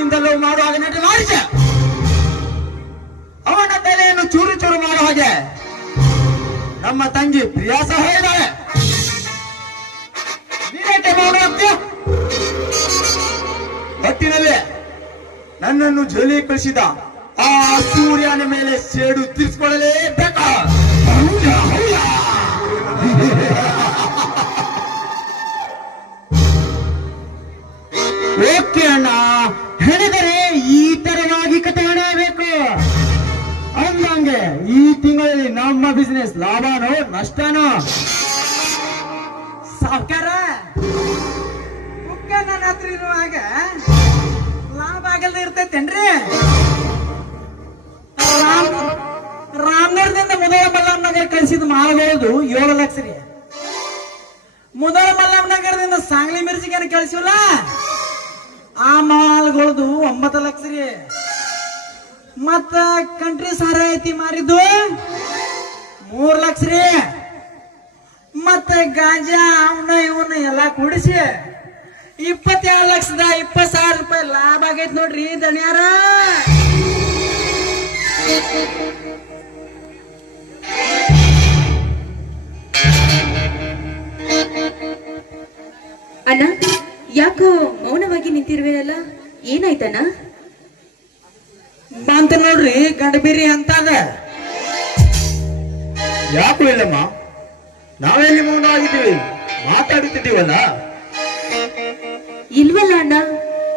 ಪ್ರೀತಿನಿಂದಲೂ ಮಾಡುವಾಗ ನಟ ಮಾಡಿಸ ಅವನ ತಲೆಯನ್ನು ಚೂರು ಚೂರು ಮಾಡುವ ಹಾಗೆ ನಮ್ಮ ತಂಗಿ ಪ್ರಿಯಾ ಸಹ ಇದ್ದಾಳೆ. ನೀನೇಕೆ ಮಾಡುವಂತೆ ಒಟ್ಟಿನಲ್ಲಿ ನನ್ನನ್ನು ಜೊಲಿ ಕಳಿಸಿದ ಆ ಸೂರ್ಯನ ಮೇಲೆ ಸೇಡು ತೀರಿಸಿಕೊಳ್ಳಲೇಬೇಕ. ಓಕೆ ಅಣ್ಣ? ಹೇಳಿದರೆ ಈ ತರವಾಗಿ ಕತೆ ಹೇಳಬೇಕು ಅಂದಂಗೆ ಈ ತಿಂಗಳಲ್ಲಿ ನಮ್ಮ ಬಿಸ್ನೆಸ್ ಲಾಭನೋ ನಷ್ಟನೋ? ಮುಖ್ಯ ನನ್ನ ಹತ್ರ ಇರುವಾಗ ಲಾಭ ಆಗಲ್ದ ಇರ್ತೈತೇನ್ರಿ? ರಾಮ್ ರಾಮನಗರದಿಂದ ಮೊದಲ ಮಲ್ಲಮ್ಮನಗರ ಕಳಿಸಿದ ಮಾಲಗೋದು ಏಳು ಲಕ್ಷ ರೀ. ಮೊದಲ ಮಲ್ಲಮ್ಮನಗರದಿಂದ ಸಾಂಗ್ಲಿ ಮಿರ್ಚಿಗೆ ಕಳಿಸಿವಲ್ಲ ಆ ಮಾಲ್ಗಳದು ಒಂಬತ್ತು ಲಕ್ಷ ರೀ. ಮತ್ತ ಕಂಟ್ರಿ ಐತಿ ಮಾರಿದ್ದು ಮೂರ್ ಲಕ್ಷ ರೀ. ಮತ್ತ ಗಾಂಜಾ ಅವನ ಇವನ್ನ ಎಲ್ಲ ಕೂಡಿಸಿ ಇಪ್ಪತ್ತೇಳು ಲಕ್ಷದ ಇಪ್ಪತ್ ಸಾವಿರ ರೂಪಾಯಿ ಲಾಭ ಆಗೈತಿ ನೋಡ್ರಿ ದಣಿಯಾರ. ಅಣ್ಣ, ಯಾಕೋ ಮೌನವಾಗಿ ನಿಂತಿರ್ವೇನಲ್ಲ? ಏನಾಯ್ತಣ್ಣ? ಅಂತ ನೋಡ್ರಿ ಗಂಡಬೇರಿ ಅಂತ ಅದ ಯಾಕೂ ಇಲ್ಲಮ್ಮ? ನಾವೆಲ್ಲಿ ಮೌನ ಆಗಿದ್ದೀವಿ ಮಾತಾಡುತ್ತಿದ್ದೀವಲ್ಲ? ಇಲ್ವಲ್ಲ ಅಣ್ಣ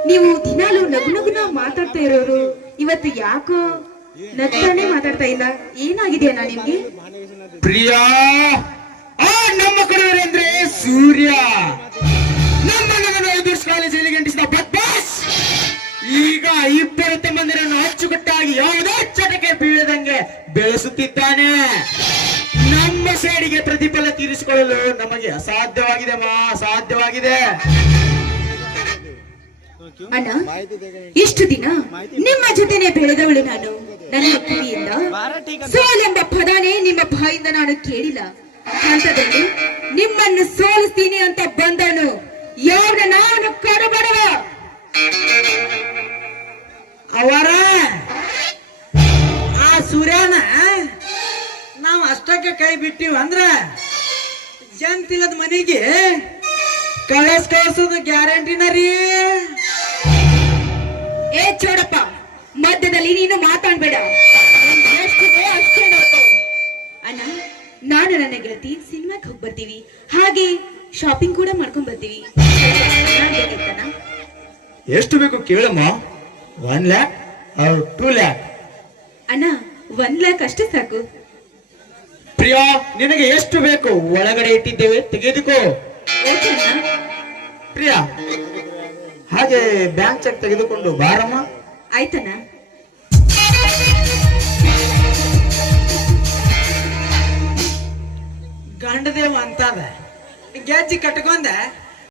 ನೀವು ದಿನಾಲು ನಗು ನಗುನ ಮಾತಾಡ್ತಾ ಇರೋರು ಇವತ್ತು ಯಾಕೋ ನಗ್ತಾನೆ ಮಾತಾಡ್ತಾ ಇಲ್ಲ? ಏನಾಗಿದೆ ಅಣ್ಣ ನಿಮ್ಗೆ? ಪ್ರಿಯಾ! ಆ ನಮ್ಮ ಕಡೆಯವರೆಂದ್ರೆ ಸೂರ್ಯ! ಇಬ್ಬರು ತಮ್ಮಂದಿರನ್ನು ಅಚ್ಚುಕಟ್ಟಾಗಿ ಯಾವುದೇ ಚಟಕ್ಕೆ ಬೀಳದಂಗೆ ಬೆಳೆಸುತ್ತಿದ್ದಾನೆ. ನಮ್ಮ ಸೇಡಿಗೆ ಪ್ರತಿಫಲ ತೀರಿಸಿಕೊಳ್ಳಲು ನಮಗೆ ಅಸಾಧ್ಯವಾಗಿದೆ ಮಾ, ಅಸಾಧ್ಯವಾಗಿದೆ. ಅಣ್ಣ, ಇಷ್ಟು ದಿನ ನಿಮ್ಮ ಜೊತೆನೆ ಬೆಳೆದವಳು ನಾನು. ನನ್ನ ಕಿವಿಯಿಂದ ಸೋಲೆಂಬ ಪದನೇ ನಿಮ್ಮ ಬಾಯಿಂದ ನಾನು ಕೇಳಿಲ್ಲ. ಹಂತದಲ್ಲಿ ನಿಮ್ಮನ್ನು ಸೋಲಿಸ್ತೀನಿ ಅಂತ ಬಂದನು ಯಾವ ನಾನು ಕಡಬಡವ ನಾವು ಅಷ್ಟಕ್ಕೆ ಕೈ ಬಿಟ್ಟಿವ ಅಂದ್ರ ಜಂತಿಲ್ಲದ ಮನೆಗೆ? ಕಳಸ್ ಕಳಿಸೋದು ಗ್ಯಾರಂಟಿನ ರೀ. ಏ ಚೋಡಪ್ಪ ಮಧ್ಯದಲ್ಲಿ ನೀನು ಮಾತಾಡ್ಬೇಡ. ಎಷ್ಟಿದೆ ಅಷ್ಟೇ ನೋಡ್ಕೊ. ಅಣ್ಣ ನಾನು ನನ್ನ ಗೆಳತಿ ಸಿನಿಮಾಕ್ಕೆ ಹೋಗಿ ಬರ್ತೀವಿ ಹಾಗೆ ಶಾಪಿಂಗ್ ಕೂಡ ಮಾಡ್ಕೊಂಡ್ ಬರ್ತೀವಿ. ನಾನ್? ಎಷ್ಟು ಬೇಕು ಕೇಳಮ್ಮ? ಒನ್ ಲ್ಯಾಕ್ ಟೂ ಲ್ಯಾಕ್ ಅಣ್ಣ ಒನ್ ಲ್ಯಾಕ್ ಅಷ್ಟೇ ಸಾಕು. ಪ್ರಿಯಾ, ನಿನಗೆ ಎಷ್ಟು ಬೇಕು? ಒಳಗಡೆ ಇಟ್ಟಿದ್ದೇವೆ. ತೆಗೆದುಕೋ. ಪ್ರಿಯ, ಹಾಗೆ ಬ್ಯಾಂಕ್ ಚೆಕ್ ತೆಗೆದುಕೊಂಡು ಬಾರಮ್ಮ. ಆಯ್ತನ ಗಂಡದೇವ ಅಂತಾವೆ. ಗೆಜ್ಜಿ ಕಟ್ಕೊಂಡ?